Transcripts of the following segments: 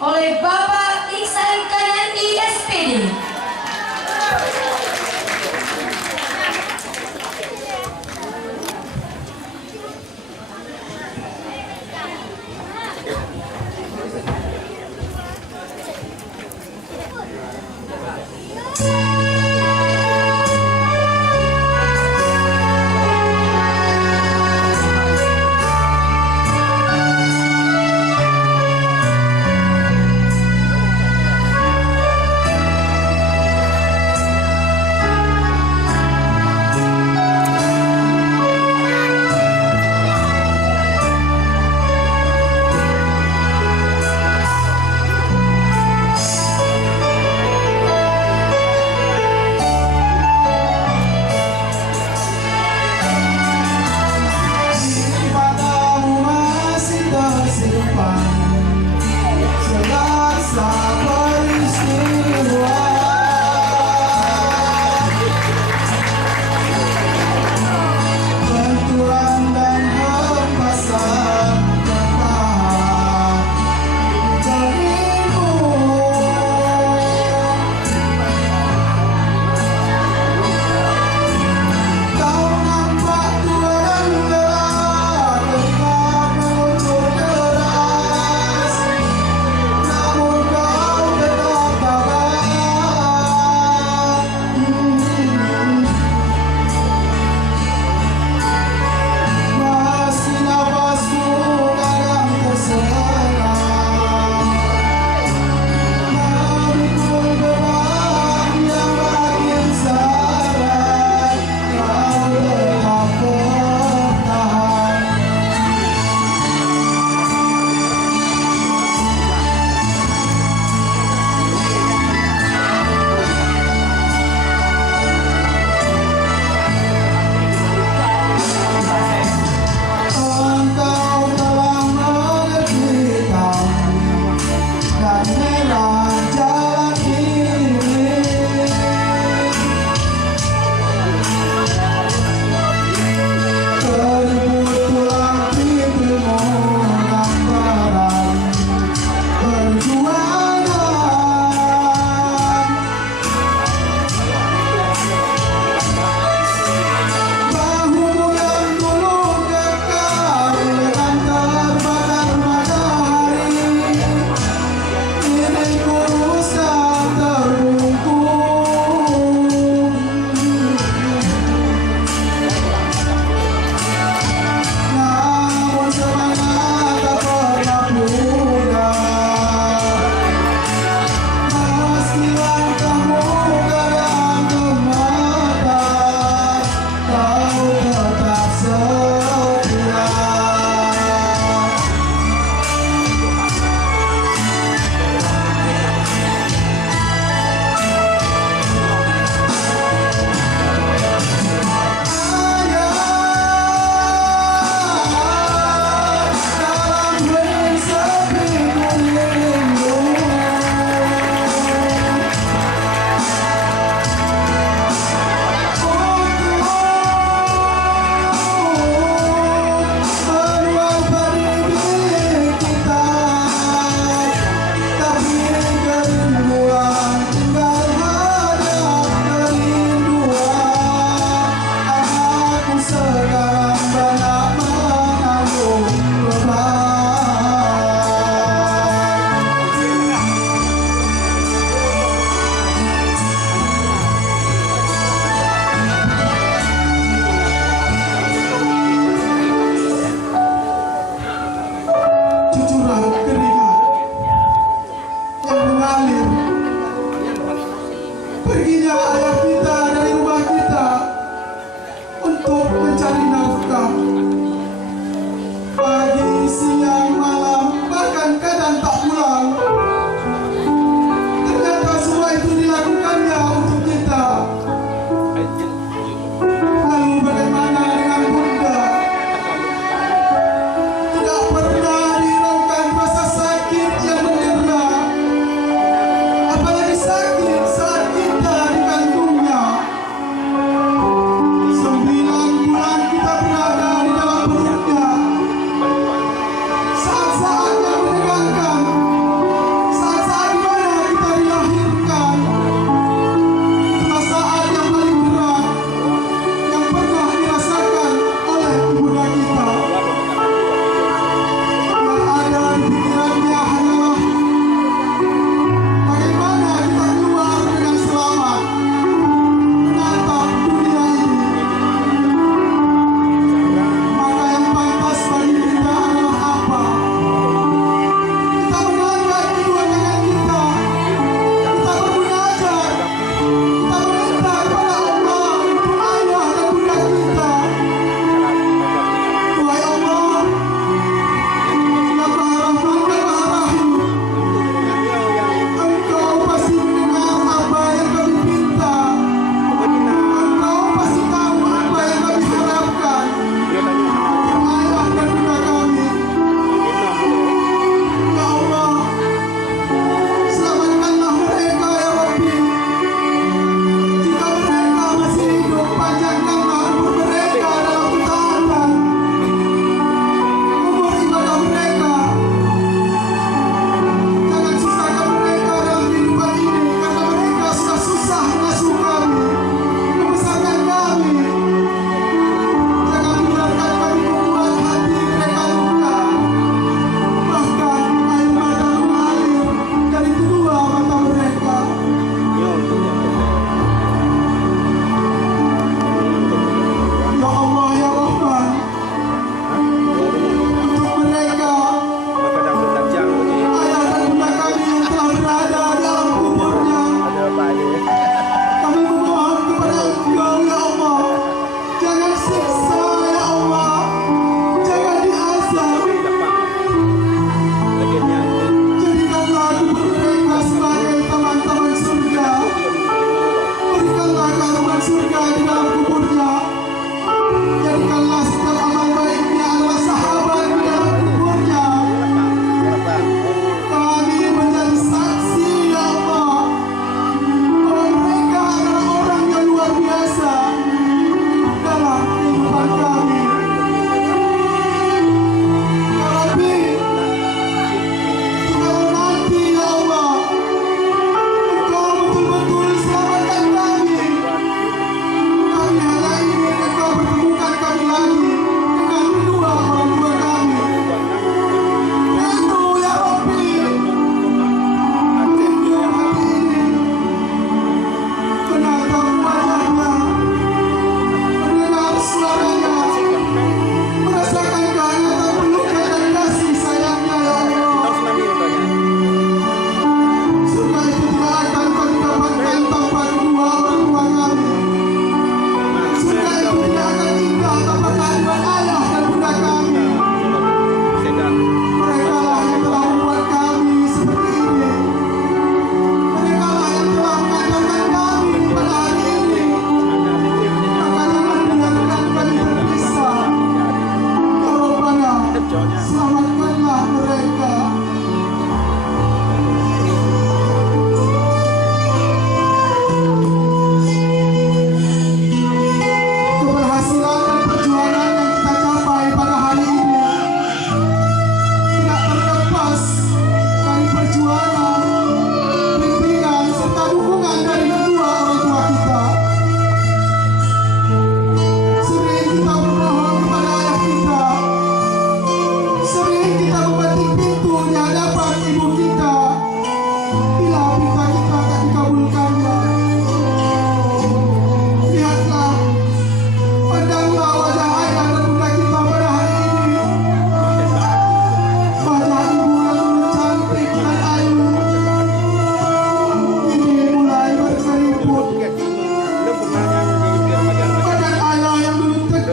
oleh Bapak Iksan Kanandi SPD.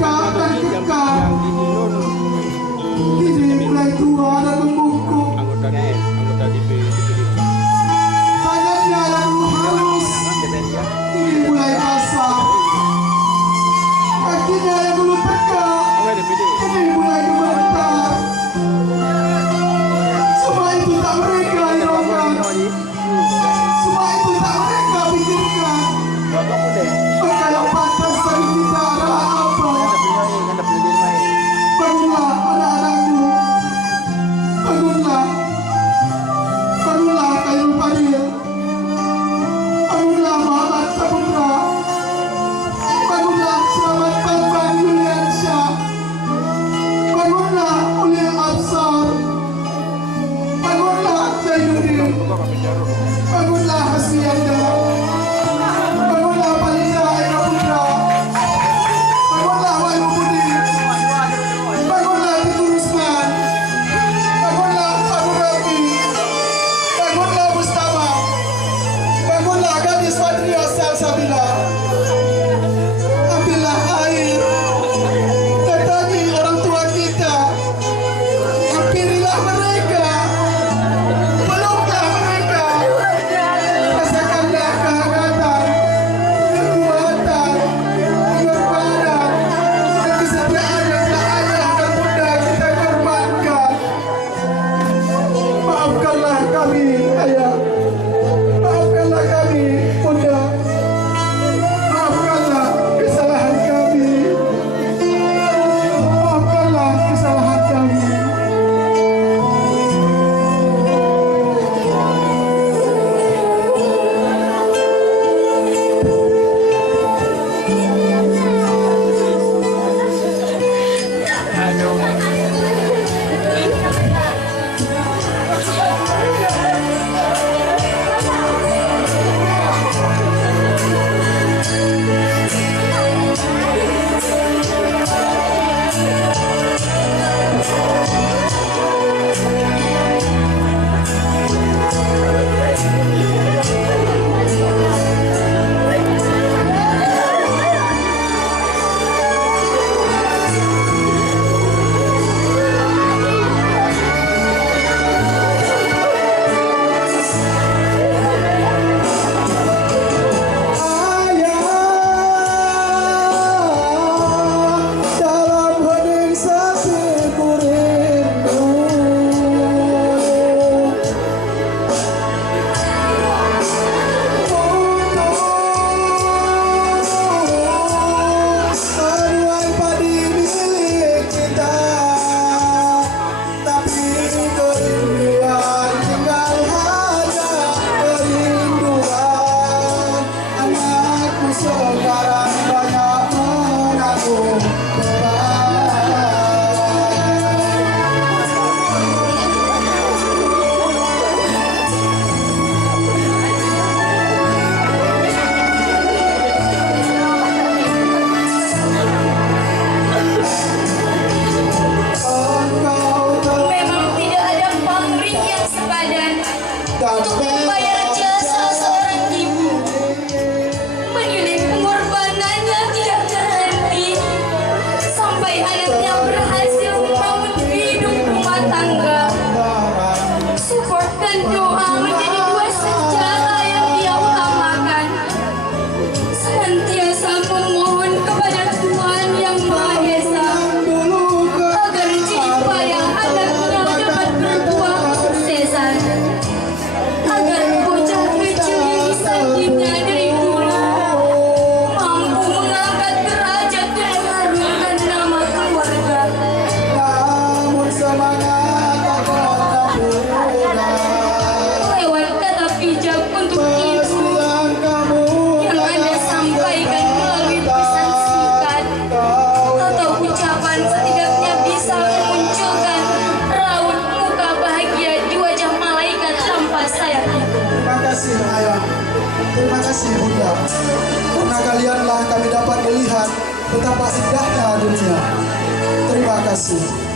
tegak dan kekal. Kini mulai tua dan membungkuk. Tangannya yang dulu halus kini mulai basah. Kakinya yang dulu tegak kini mulai gemetar. Semua itu tak mereka hiraukan. Semua itu tak mereka pikirkan. Maka yang pantas bagi kita adalah apa? Bangunlah anak-anakku. Bangunlah. Bangunlah Khairul Fadil. Bangunlah Muhammad Saputra. Bangunlah selamatkan Bang Yuliansyah. Bangunlah Ulil Absar. Bangunlah Zainuddin. Bangunlah Hasbianda. Bangunlah Faliza Aira Putra. Bangunlah Wahyu Budi. Bangunlah Titu Rusman. Bangunlah Abu Rafi. Bangunlah Mustafa. Bangunlah gadis Fadria Salsabila. Ambillah air. Datangi orang tua kita. Hampirilah mereka. Peluklah mereka. Rasakanlah kehangatan, kekuatan, pengorbanan, dan kesetiaan yang telah ayah dan bunda kita korbankan. Maafkanlah kami, ayah. Maafkanlah kami, bunda. Maafkanlah kesalahan kami. Maafkanlah kesalahan kami. Dalam hening hatiku rindu. Aduan padi milik kita, tapi kerinduan tinggal hanya kerinduan. Anakku sekarang banyak menanggung beban. Engkau Memang tidak ada pamrih yang sepadan untuk tak membayar jasa seorang ibu. Menilai pengorbanannya tidak terhenti sampai anaknya berhasil membangun hidup rumah tangga. Support dan doa menjadi dua senjata yang dia utamakan. Senantiasa memohon kepada Tuhan Yang Maha Esa agar jerih payah anaknya dapat berbuah kesuksesan, agar bocah kecil yang disakitinya dari dulu mampu mengangkat derajat dan mengharumkan nama keluarga. namun semangat tak pernah purna. Lewat kata bijak untuk ibu Pastikan kamu yang Anda sampaikan melalui pesan singkat atau ucapan setidaknya bisa memunculkan raut muka bahagia di wajah malaikat tanpa sayap itu. Terima kasih ayah. Terima kasih bunda. Karena kalianlah kami dapat melihat betapa indahnya dunia. Terima kasih.